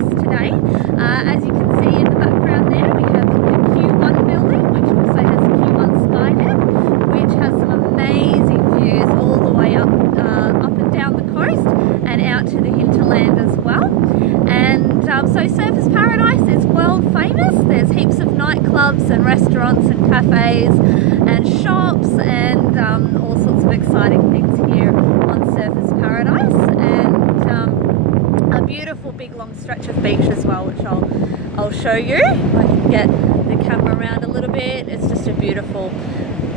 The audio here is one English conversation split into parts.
Paradise today. As you can see in the background there, we have the Q1 building, which also has Q1 Sky Deck, which has some amazing views all the way up and down the coast and out to the hinterland as well. And so Surfers Paradise is world famous. There's heaps of nightclubs and restaurants and cafes and shops and all sorts of exciting things here on Surfers Paradise, and a beautiful big long stretch of beach as well, which I'll show you. I can get the camera around a little bit. It's just a beautiful,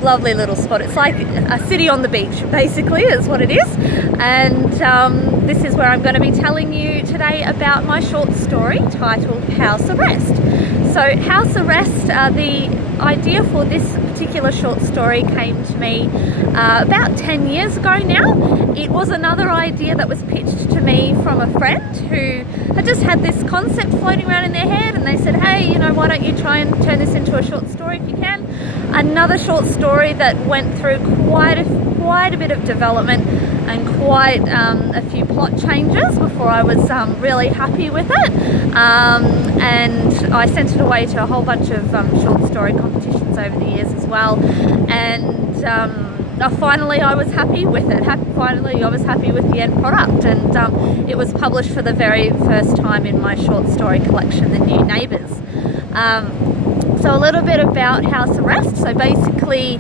lovely little spot. It's like a city on the beach, basically, is what it is. And this is where I'm going to be telling you today about my short story titled House Arrest. So House Arrest, the idea for this particular short story came to me about 10 years ago now. It was another idea that was pitched to me from a friend who had just had this concept floating around in their head, and they said, hey, you know, why don't you try and turn this into a short story if you can. Another short story that went through quite a bit of development and quite a few plot changes before I was really happy with it, and I sent it away to a whole bunch of short story competitions over the years as well, and finally I was happy with it. Finally I was happy with the end product, and it was published for the very first time in my short story collection, The New Neighbours. So a little bit about House Arrest. So basically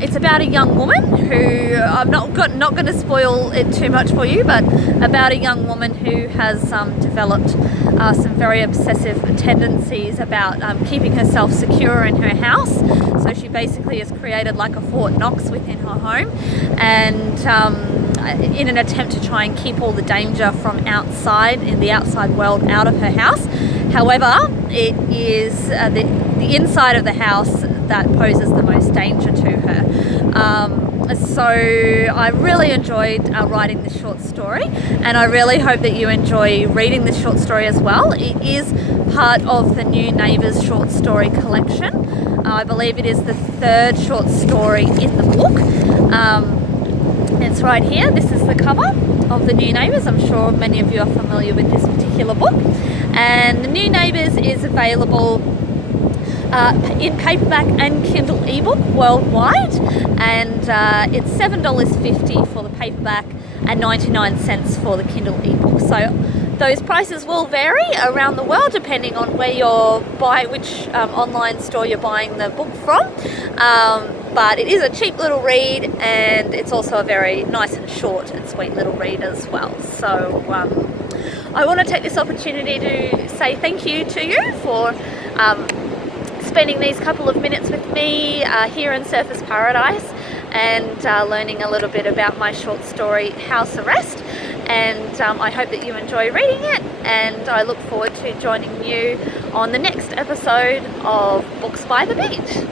it's about a young woman who, I'm not going to spoil it too much for you, but about a young woman who has developed some very obsessive tendencies about keeping herself secure in her house. So she basically has created like a Fort Knox within her home, and in an attempt to try and keep all the danger from outside, in the outside world, out of her house. However, it is the inside of the house that poses the most danger to her. So I really enjoyed writing this short story, and I really hope that you enjoy reading this short story as well. It is part of the New Neighbours short story collection. I believe it is the third short story in the book. It's right here. This is the cover of The New Neighbours. I'm sure many of you are familiar with this particular book. And The New Neighbours is available in paperback and Kindle ebook worldwide, and it's $7.50 for the paperback and 99 cents for the Kindle ebook. So those prices will vary around the world depending on where you're which online store you're buying the book from. But it is a cheap little read, and it's also a very nice and short and sweet little read as well. So I want to take this opportunity to say thank you to you for spending these couple of minutes with me here in Surfers Paradise, and learning a little bit about my short story House Arrest. And I hope that you enjoy reading it, and I look forward to joining you on the next episode of Books by the Beach.